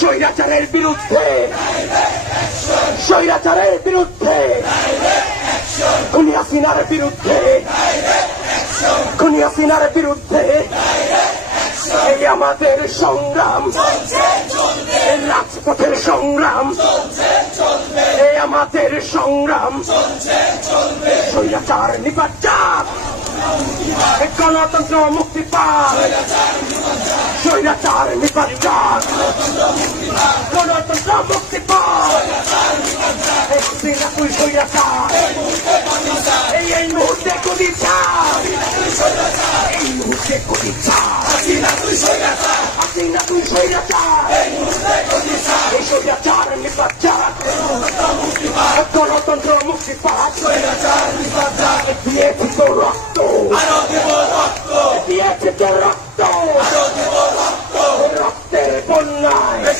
স্বৈরাচারের বিরুদ্ধে, স্বৈরাচারের বিরুদ্ধে, খুনি হাসিনার বিরুদ্ধে, খুনি হাসিনার বিরুদ্ধে এই আমাদের সংগ্রাম, রাজপথের সংগ্রাম, এই আমাদের সংগ্রাম। স্বৈরাচার নিপাত যাক, গণতন্ত্র মুক্তি পাক, স্বৈরাচার নিপাত যাক।